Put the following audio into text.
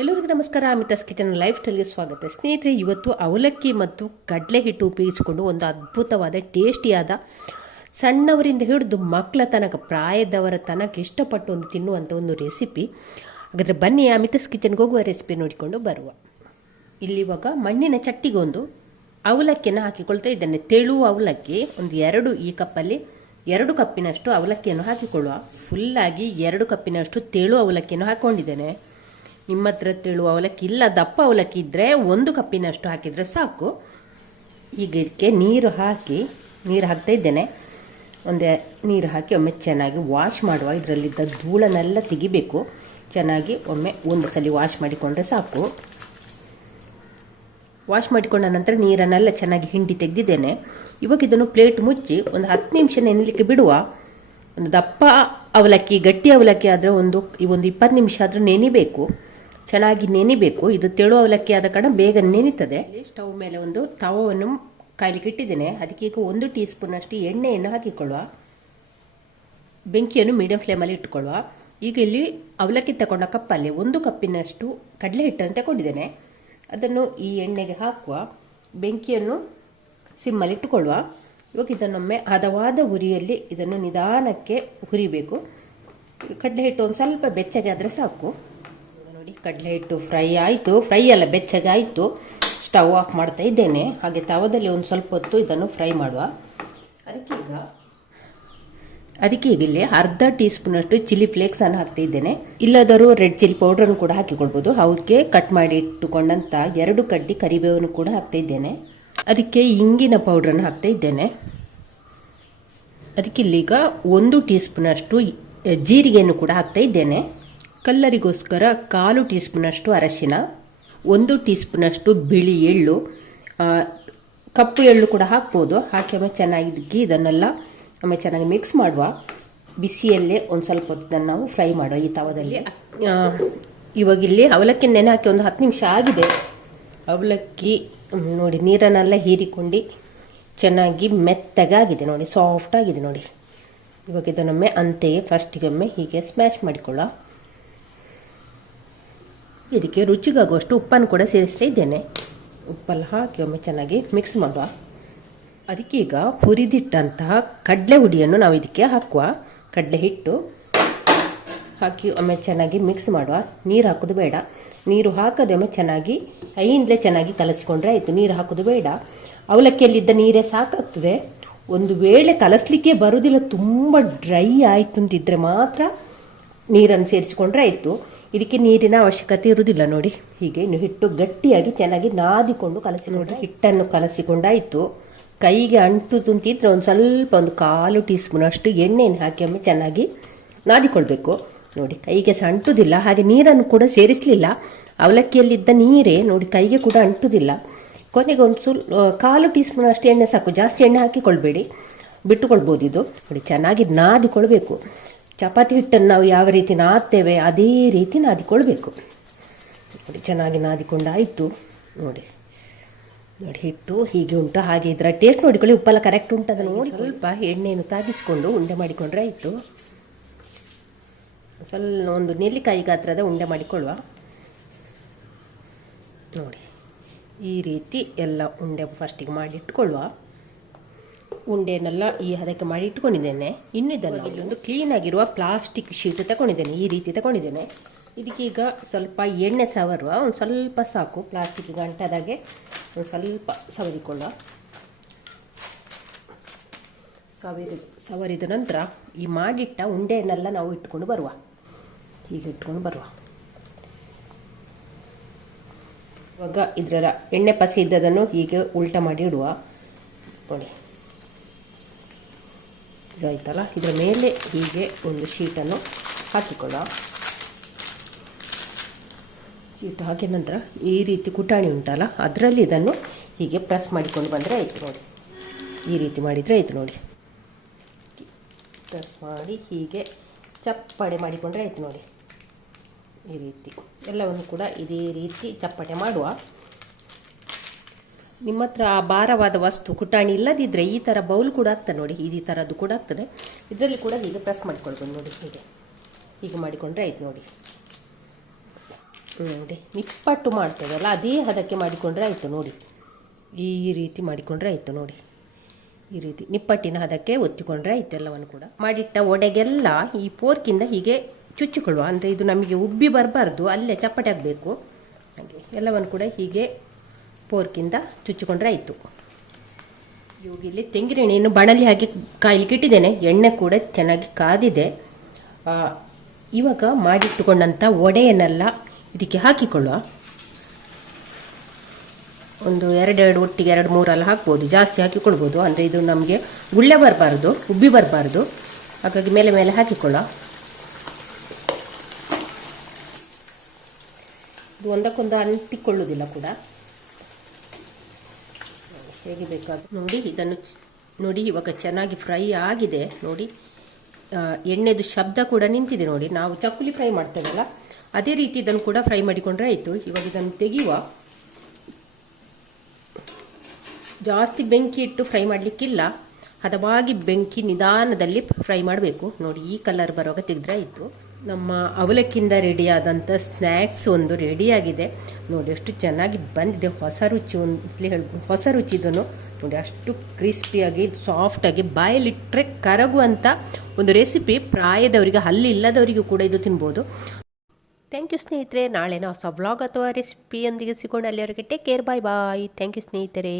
ಎಲ್ಲರಿಗೂ ನಮಸ್ಕಾರ. Amitha's kitchen life ಸ್ಟೈಲ್ಗೆ ಸ್ವಾಗತ. ಸ್ನೇಹಿತರೆ, ಇವತ್ತು ಅವಲಕ್ಕಿ ಮತ್ತು ಕಡಲೆ ಹಿಟ್ಟು ಉಪಯೋಗಿಸಿಕೊಂಡು ಒಂದು ಅದ್ಭುತವಾದ, ಟೇಸ್ಟಿಯಾದ, ಸಣ್ಣವರಿಂದ ಹಿಡಿದು ಮಕ್ಕಳ ತನಕ, ಪ್ರಾಯದವರ ತನಕ ಇಷ್ಟಪಟ್ಟು ಒಂದು ತಿನ್ನುವಂಥ ಒಂದು ರೆಸಿಪಿ. ಹಾಗಾದರೆ ಬನ್ನಿ ಅಮಿತಾಸ್ ಕಿಚನ್ಗೆ ಹೋಗುವ ರೆಸಿಪಿ ನೋಡಿಕೊಂಡು ಬರುವ. ಇಲ್ಲಿ ಇವಾಗ ಮಣ್ಣಿನ ಚಟ್ಟಿಗೊಂದು ಅವಲಕ್ಕಿಯನ್ನು ಹಾಕಿಕೊಳ್ತಾ ಇದ್ದೇನೆ. ತೆಳು ಅವಲಕ್ಕಿ, ಒಂದು ಎರಡು ಈ ಕಪ್ಪಲ್ಲಿ, ಎರಡು ಕಪ್ಪಿನಷ್ಟು ಅವಲಕ್ಕಿಯನ್ನು ಹಾಕಿಕೊಳ್ಳುವ. ಫುಲ್ಲಾಗಿ ಎರಡು ಕಪ್ಪಿನಷ್ಟು ತೆಳು ಅವಲಕ್ಕಿಯನ್ನು ಹಾಕ್ಕೊಂಡಿದ್ದೇನೆ ನಿಮ್ಮ ಹತ್ರ ತೆಳು ಅವಲಕ್ಕಿ ಇಲ್ಲ, ದಪ್ಪ ಅವಲಕ್ಕಿ ಇದ್ದರೆ ಒಂದು ಕಪ್ಪಿನಷ್ಟು ಹಾಕಿದರೆ ಸಾಕು. ಈಗ ಇದಕ್ಕೆ ನೀರು ಹಾಕಿ, ನೀರು ಹಾಕ್ತಾ ಇದ್ದೇನೆ. ಒಂದೇ ನೀರು ಹಾಕಿ ಒಮ್ಮೆ ಚೆನ್ನಾಗಿ ವಾಶ್ ಮಾಡುವ. ಇದರಲ್ಲಿದ್ದ ಧೂಳನ್ನೆಲ್ಲ ತೆಗಿಬೇಕು. ಚೆನ್ನಾಗಿ ಒಮ್ಮೆ ಒಂದು ಸಲ ವಾಶ್ ಮಾಡಿಕೊಂಡ್ರೆ ಸಾಕು. ವಾಶ್ ಮಾಡಿಕೊಂಡ ನಂತರ ನೀರನ್ನೆಲ್ಲ ಚೆನ್ನಾಗಿ ಹಿಂಡಿ ತೆಗೆದಿದ್ದೇನೆ. ಇವಾಗ ಇದನ್ನು ಪ್ಲೇಟ್ ಮುಚ್ಚಿ ಒಂದು ಹತ್ತು ನಿಮಿಷ ನೆನಲಿಕ್ಕೆ ಬಿಡುವ. ಒಂದು ದಪ್ಪ ಅವಲಕ್ಕಿ, ಗಟ್ಟಿ ಅವಲಕ್ಕಿ ಆದರೆ ಒಂದು, ಈ ಒಂದು ಇಪ್ಪತ್ತು ನಿಮಿಷ ಆದರೂ ನೆನಿಬೇಕು. ಚೆನ್ನಾಗಿ ನೆನಿಬೇಕು. ಇದು ತೆಳು ಅವಲಕ್ಕಿ ಆದ ಕಾರಣ ಬೇಗ ನೆನೀತದೆ. ಸ್ಟವ್ ಮೇಲೆ ಒಂದು ತವವನ್ನು ಕಾಯ್ಲಿಕ್ಕೆ ಇಟ್ಟಿದ್ದೇನೆ. ಅದಕ್ಕೆ ಈಗ ಒಂದು ಟೀ ಸ್ಪೂನಷ್ಟು ಎಣ್ಣೆಯನ್ನು ಹಾಕಿಕೊಳ್ಳುವ. ಬೆಂಕಿಯನ್ನು ಮೀಡಿಯಂ ಫ್ಲೇಮಲ್ಲಿ ಇಟ್ಟುಕೊಳ್ಳುವ. ಈಗ ಇಲ್ಲಿ ಅವಲಕ್ಕಿ ತಗೊಂಡ ಕಪ್ಪಲ್ಲಿ ಒಂದು ಕಪ್ಪಿನಷ್ಟು ಕಡಲೆ ಹಿಟ್ಟನ್ನು ತಗೊಂಡಿದ್ದೇನೆ. ಅದನ್ನು ಈ ಎಣ್ಣೆಗೆ ಹಾಕುವ. ಬೆಂಕಿಯನ್ನು ಸಿಮ್ಮಲ್ಲಿ ಇಟ್ಟುಕೊಳ್ಳುವ. ಇವಾಗ ಇದನ್ನೊಮ್ಮೆ ಹದವಾದ ಉರಿಯಲ್ಲಿ ಇದನ್ನು ನಿಧಾನಕ್ಕೆ ಹುರಿಬೇಕು. ಕಡಲೆ ಹಿಟ್ಟು ಒಂದು ಸ್ವಲ್ಪ ಬೆಚ್ಚಗೆ ಆದರೆ ಸಾಕು. ನೋಡಿ ಕಡಲೆ ಹಿಟ್ಟು ಫ್ರೈ ಆಯಿತು. ಫ್ರೈ ಎಲ್ಲ ಬೆಚ್ಚಗೆ ಆಯಿತು ಸ್ಟವ್ ಆಫ್ ಮಾಡ್ತಾ ಇದ್ದೇನೆ. ಹಾಗೆ ತವದಲ್ಲಿ ಒಂದು ಸ್ವಲ್ಪ ಹೊತ್ತು ಇದನ್ನು ಫ್ರೈ ಮಾಡುವ. ಅದಕ್ಕೆ ಈಗ ಅದಕ್ಕೆ ಈಗ ಇಲ್ಲಿ ಅರ್ಧ ಟೀ ಸ್ಪೂನಷ್ಟು ಚಿಲ್ಲಿ ಫ್ಲೇಕ್ಸ್ ಅನ್ನು ಹಾಕ್ತಾ ಇದ್ದೇನೆ. ಇಲ್ಲದರೂ ರೆಡ್ ಚಿಲ್ಲಿ ಪೌಡ್ರನ್ನು ಕೂಡ ಹಾಕಿಕೊಳ್ಬೋದು. ಅವಕ್ಕೆ ಕಟ್ ಮಾಡಿ ಇಟ್ಟುಕೊಂಡಂತ ಎರಡು ಕಡ್ಡಿ ಕರಿಬೇವನ್ನು ಕೂಡ ಹಾಕ್ತಾ ಇದ್ದೇನೆ. ಅದಕ್ಕೆ ಇಂಗಿನ ಪೌಡ್ರನ್ನು ಹಾಕ್ತಾ ಇದ್ದೇನೆ. ಅದಕ್ಕೆ ಇಲ್ಲೀಗ ಒಂದು ಟೀ ಸ್ಪೂನಷ್ಟು ಜೀರಿಗೆಯನ್ನು ಕೂಡ ಹಾಕ್ತಾ ಇದ್ದೇನೆ. ಕಲ್ಲರಿಗೋಸ್ಕರ ಕಾಲು ಟೀ ಸ್ಪೂನಷ್ಟು ಅರಶಿನ, ಒಂದು ಟೀ ಸ್ಪೂನಷ್ಟು ಬಿಳಿ ಎಳ್ಳು ಕಪ್ಪು ಎಳ್ಳು ಕೂಡ ಹಾಕ್ಬೋದು. ಹಾಕಿ ಆಮೇಲೆ ಚೆನ್ನಾಗಿ ಇದನ್ನೆಲ್ಲ ಆಮೇಲೆ ಚೆನ್ನಾಗಿ ಮಿಕ್ಸ್ ಮಾಡುವ. ಬಿಸಿಯಲ್ಲೇ ಒಂದು ಸ್ವಲ್ಪ ಹೊತ್ತಿದ್ದನ್ನು ನಾವು ಫ್ರೈ ಮಾಡುವ ಈ ತವದಲ್ಲಿ. ಇವಾಗಿಲ್ಲಿ ಅವಲಕ್ಕಿ ನೆನೆ ಹಾಕಿ ಒಂದು ಹತ್ತು ನಿಮಿಷ ಆಗಿದೆ. ಅವಲಕ್ಕಿ, ನೋಡಿ ನೀರನ್ನೆಲ್ಲ ಹೀರಿಕೊಂಡು ಚೆನ್ನಾಗಿ ಮೆತ್ತಗಾಗಿದೆ ನೋಡಿ ಸಾಫ್ಟಾಗಿದೆ ನೋಡಿ. ಇವಾಗ ಇದನ್ನೊಮ್ಮೆ ಅಂತೆಯೇ ಫಸ್ಟಿಗೊಮ್ಮೆ ಹೀಗೆ ಸ್ಮ್ಯಾಶ್ ಮಾಡಿಕೊಳ್ಳ ಇದಕ್ಕೆ ರುಚಿಗಾಗುವಷ್ಟು ಉಪ್ಪನ್ನು ಕೂಡ ಸೇರಿಸ್ತಾ ಇದ್ದೇನೆ. ಉಪ್ಪೆಲ್ಲ ಹಾಕಿ ಒಮ್ಮೆ ಚೆನ್ನಾಗಿ ಮಿಕ್ಸ್ ಮಾಡುವ. ಅದಕ್ಕೀಗ ಹುರಿದಿಟ್ಟಂತಹ ಕಡಲೆ ಹುಡಿಯನ್ನು ನಾವು ಇದಕ್ಕೆ ಹಾಕುವ. ಕಡಲೆ ಹಿಟ್ಟು ಹಾಕಿ ಒಮ್ಮೆ ಚೆನ್ನಾಗಿ ಮಿಕ್ಸ್ ಮಾಡುವ. ನೀರು ಹಾಕೋದು ಬೇಡ. ನೀರು ಹಾಕದೆ ಒಮ್ಮೆ ಚೆನ್ನಾಗಿ, ಕೈಯಿಂದಲೇ ಚೆನ್ನಾಗಿ ಕಲಸಿಕೊಂಡ್ರೆ ಆಯಿತು. ನೀರು ಹಾಕೋದು ಬೇಡ. ಅವಲಕ್ಕಿಯಲ್ಲಿದ್ದ ನೀರೇ ಸಾಕಾಗ್ತದೆ. ಒಂದು ವೇಳೆ ಕಲಸಲಿಕ್ಕೆ ಬರೋದಿಲ್ಲ, ತುಂಬ ಡ್ರೈ ಆಯಿತು ಅಂತಿದ್ರೆ ಮಾತ್ರ ನೀರನ್ನು ಸೇರಿಸಿಕೊಂಡ್ರೆ ಆಯಿತು. ಇದಕ್ಕೆ ನೀರಿನ ಅವಶ್ಯಕತೆ ಇರುವುದಿಲ್ಲ ನೋಡಿ. ಹೀಗೆ ಇನ್ನು ಹಿಟ್ಟು ಗಟ್ಟಿಯಾಗಿ ಚೆನ್ನಾಗಿ ನಾದಿಕೊಂಡು ಕಲಸಿ ನೋಡಿ ಹಿಟ್ಟನ್ನು ಕಲಸಿಕೊಂಡಾಯಿತು. ಕೈಗೆ ಅಂಟು ತುಂತಿದ್ರೆ ಒಂದು ಸ್ವಲ್ಪ ಒಂದು ಕಾಲು ಟೀ ಸ್ಪೂನ್ ಅಷ್ಟು ಎಣ್ಣೆಯನ್ನು ಹಾಕಿ ಒಮ್ಮೆ ಚೆನ್ನಾಗಿ ನಾದಿಕೊಳ್ಬೇಕು. ನೋಡಿ ಕೈಗೆ ಸಹ ಅಂಟುದಿಲ್ಲ ಹಾಗೆ ನೀರನ್ನು ಕೂಡ ಸೇರಿಸಲಿಲ್ಲ. ಅವಲಕ್ಕಿಯಲ್ಲಿದ್ದ ನೀರೇ ನೋಡಿ ಕೈಗೆ ಕೂಡ ಅಂಟುದಿಲ್ಲ. ಕೊನೆಗೆ ಒಂದು ಸುಲ್ ಕಾಲು ಟೀ ಸ್ಪೂನ್ ಅಷ್ಟು ಎಣ್ಣೆ ಸಾಕು. ಜಾಸ್ತಿ ಎಣ್ಣೆ ಹಾಕಿಕೊಳ್ಬೇಡಿ. ಬಿಟ್ಟುಕೊಳ್ಬೋದು ಇದು ನೋಡಿ ಚೆನ್ನಾಗಿ ನಾದಿಕೊಳ್ಬೇಕು. ಚಪಾತಿ ಹಿಟ್ಟನ್ನು ನಾವು ಯಾವ ರೀತಿ ನಾದ್ತೇವೆ, ಅದೇ ರೀತಿ ನಾದಿಕೊಳ್ಬೇಕು. ನೋಡಿ, ಚೆನ್ನಾಗಿ ನಾದಿಕೊಂಡಾಯಿತು. ನೋಡಿ. ನೋಡಿ, ಹಿಟ್ಟು ಹೀಗೆ ಉಂಟು, ಹಾಗೆ ಇದರ ಟೇಸ್ಟ್ ನೋಡಿಕೊಳ್ಳಿ. ಉಪ್ಪೆಲ್ಲ ಕರೆಕ್ಟ್ ಉಂಟು ಅದನ್ನು ನೋಡಿ, ಸ್ವಲ್ಪ ಎಣ್ಣೆಯನ್ನು ತಾಗಿಸಿಕೊಂಡು ಉಂಡೆ ಮಾಡಿಕೊಂಡ್ರೆ ಆಯಿತು. ಸ್ವಲ್ಪ ಒಂದು ನೆಲ್ಲಿಕಾಯಿ ಗಾತ್ರದ ಉಂಡೆ ಮಾಡಿಕೊಳ್ಳುವ. ನೋಡಿ, ಈ ರೀತಿ ಎಲ್ಲ ಉಂಡೆ ಫಸ್ಟಿಗೆ ಮಾಡಿ ಉಂಡೆನೆಲ್ಲ ಈ ಹದಕ್ಕೆ ಮಾಡಿ ಇಟ್ಕೊಂಡಿದ್ದೇನೆ. ಇನ್ನು ಇದನ್ನು ಇಲ್ಲೊಂದು ಕ್ಲೀನ್ ಆಗಿರುವ ಪ್ಲಾಸ್ಟಿಕ್ ಶೀಟ್ ತಗೊಂಡಿದ್ದೇನೆ ಈ ರೀತಿ ತಗೊಂಡಿದ್ದೇನೆ ಇದಕ್ಕೀಗ ಸ್ವಲ್ಪ ಎಣ್ಣೆ ಸವರುವ ಒಂದು ಸ್ವಲ್ಪ ಸಾಕು ಪ್ಲಾಸ್ಟಿಕ್ ಗಂಟದಾಗೆ ಒಂದು ಸ್ವಲ್ಪ ಸವರಿಕೊಳ್ಳುವ ಸವರಿ ಸವರಿದ ನಂತರ ಈ ಮಾಡಿಟ್ಟ ಉಂಡೆಯನ್ನೆಲ್ಲ ನಾವು ಇಟ್ಕೊಂಡು ಬರುವ. ಹೀಗೆ ಇಟ್ಕೊಂಡು ಬರುವ. ಇವಾಗ ಇದರ ಎಣ್ಣೆ ಪಸಿ ಇದ್ದದನ್ನು ಹೀಗೆ ಉಲ್ಟ ಮಾಡಿ ಇಡುವ. ನೋಡಿ. ಇದು ಆಯ್ತಲ್ಲ ಇದರ ಮೇಲೆ ಹೀಗೆ ಒಂದು ಶೀಟನ್ನು ಹಾಕಿಕೊಳ್ಳ. ಶೀಟ್ ಹಾಕಿದ ನಂತರ ಈ ರೀತಿ ಕುಟಾಣಿ ಉಂಟಲ್ಲ, ಅದರಲ್ಲಿ ಇದನ್ನು ಹೀಗೆ ಪ್ರೆಸ್ ಮಾಡಿಕೊಂಡು ಬಂದರೆ ಆಯಿತು ನೋಡಿ. ಈ ರೀತಿ ಮಾಡಿದರೆ ಆಯಿತು ನೋಡಿ. ಪ್ರೆಸ್ ಮಾಡಿ ಹೀಗೆ ಚಪ್ಪಡೆ ಮಾಡಿಕೊಂಡ್ರೆ ಆಯಿತು ನೋಡಿ. ಈ ರೀತಿ ಎಲ್ಲವನ್ನು ಕೂಡ ಇದೇ ರೀತಿ ಚಪ್ಪಟೆ ಮಾಡುವ ನಿಮ್ಮ ಹತ್ರ ಆ ಭಾರವಾದ ವಸ್ತು, ಕುಟಾಣಿ ಇಲ್ಲದಿದ್ದರೆ ಈ ಥರ ಬೌಲ್ ಕೂಡ ಆಗ್ತದೆ ನೋಡಿ, ಈ ಥರದ್ದು ಕೂಡ ಆಗ್ತದೆ. ಇದರಲ್ಲಿ ಕೂಡ ಹೀಗೆ ಪ್ರೆಸ್ ಮಾಡಿಕೊಳ್ಬೋದು ನೋಡಿ, ಹೀಗೆ. ಹೀಗೆ ಮಾಡಿಕೊಂಡ್ರೆ ಆಯ್ತು ನೋಡಿ. ನೋಡಿ, ನಿಪ್ಪಟ್ಟು ಮಾಡ್ತೇವಲ್ಲ, ಅದೇ ಹದಕ್ಕೆ ಮಾಡಿಕೊಂಡ್ರೆ ಆಯಿತು ನೋಡಿ. ಈ ರೀತಿ ಮಾಡಿಕೊಂಡ್ರೆ ಆಯಿತು ನೋಡಿ. ಈ ರೀತಿ ನಿಪ್ಪಟ್ಟಿನ ಹದಕ್ಕೆ ಒತ್ತಿಕೊಂಡ್ರೆ ಆಯಿತು ಎಲ್ಲವನ್ನು ಕೂಡ. ಮಾಡಿಟ್ಟ ಒಡೆಗೆಲ್ಲ ಈ ಪೋರ್ಕಿಂದ ಹೀಗೆ ಚುಚ್ಚಿಕೊಳ್ಳುವ, ಅಂದರೆ ಇದು ನಮಗೆ ಉಬ್ಬಿ ಬರಬಾರ್ದು, ಅಲ್ಲೇ ಚಪ್ಪಟೆ ಆಗಬೇಕು. ಹಾಗೆ ಎಲ್ಲವನ್ನು ಕೂಡ ಹೀಗೆ ಪೋರ್ಕಿಂದ ಚುಚ್ಚಿಕೊಂಡ್ರೆ ಆಯಿತು. ಇವಾಗ ಇಲ್ಲಿ ತೆಂಗಿನ ಎಣ್ಣೆಯನ್ನು ಬಣಲಿ ಹಾಕಿ ಕಾಯ್ಲಿಕ್ಕೆ ಇಟ್ಟಿದ್ದೇನೆ. ಎಣ್ಣೆ ಕೂಡ ಚೆನ್ನಾಗಿ ಕಾದಿದೆ. ಇವಾಗ ಮಾಡಿಟ್ಟುಕೊಂಡಂಥ ಒಡೆಯನ್ನೆಲ್ಲ ಇದಕ್ಕೆ ಹಾಕಿಕೊಳ್ಳುವ. ಒಂದು ಎರಡೆರಡು ಒಟ್ಟಿಗೆ ಎರಡು ಮೂರಲ್ಲ ಹಾಕ್ಬೋದು. ಜಾಸ್ತಿ ಹಾಕಿಕೊಳ್ಬೋದು. ಅಂದರೆ ಇದು ನಮಗೆ ಗುಳ್ಳೆ ಬರಬಾರ್ದು, ಉಬ್ಬಿ ಬರಬಾರ್ದು. ಹಾಗಾಗಿ ಮೇಲೆ ಮೇಲೆ ಹಾಕಿಕೊಳ್ಳ ಇದು ಒಂದಕ್ಕೊಂದು ಅಂಟಿಕೊಳ್ಳುವುದಿಲ್ಲ ಕೂಡ. ಹೇಗೆ ಬೇಕಾದ್ರು. ನೋಡಿ, ಇದನ್ನು ನೋಡಿ, ಇವಾಗ ಚೆನ್ನಾಗಿ ಫ್ರೈ ಆಗಿದೆ. ನೋಡಿ ಎಣ್ಣೆದು ಶಬ್ದ ಕೂಡ ನಿಂತಿದೆ ನೋಡಿ. ನಾವು ಚಕ್ಕುಲಿ ಫ್ರೈ ಮಾಡ್ತೇವಲ್ಲ, ಅದೇ ರೀತಿ ಇದನ್ನು ಕೂಡ ಫ್ರೈ ಮಾಡಿಕೊಂಡ್ರೆ ಆಯಿತು. ಇವಾಗ ಇದನ್ನು ತೆಗೆಯುವ. ಜಾಸ್ತಿ ಬೆಂಕಿ ಇಟ್ಟು ಫ್ರೈ ಮಾಡಲಿಕ್ಕಿಲ್ಲ. ಹದವಾಗಿ ಬೆಂಕಿ ನಿಧಾನದಲ್ಲಿ ಫ್ರೈ ಮಾಡಬೇಕು. ನೋಡಿ, ಈ ಕಲರ್ ಬರುವಾಗ ತೆಗೆದ್ರೆ ಆಯಿತು. ನಮ್ಮ ಅವಲಕ್ಕಿಂದ ರೆಡಿಯಾದಂಥ ಸ್ನ್ಯಾಕ್ಸ್ ಒಂದು ರೆಡಿಯಾಗಿದೆ ನೋಡಿ ಎಷ್ಟು ಚೆನ್ನಾಗಿ ಬಂದಿದೆ. ಹೊಸ ರುಚಿ ಅಂತಲೇ ಹೇಳ್ಬೋದು ಹೊಸ ರುಚಿ ಇದನ್ನು. ನೋಡಿ ಅಷ್ಟು ಕ್ರಿಸ್ಪಿಯಾಗಿ ಸಾಫ್ಟಾಗಿ ಬಾಯಲ್ಲಿಟ್ಟರೆ ಕರಗುವಂಥ ಒಂದು ರೆಸಿಪಿ ಪ್ರಾಯದವರಿಗೆ ಹಲ್ಲಿಲ್ಲದವರಿಗೂ ಕೂಡ ಇದು ತಿನ್ಬೋದು. ಥ್ಯಾಂಕ್ ಯು ಸ್ನೇಹಿತರೆ. ನಾಳೆ ನಾವು ಹೊಸ ವ್ಲಾಗ್ ಅಥವಾ ರೆಸಿಪಿಯೊಂದಿಗೆ ಸಿಗೋಣ. ಅಲ್ಲಿವರೆಗೆ take care bye bye thank you ಸ್ನೇಹಿತರೆ.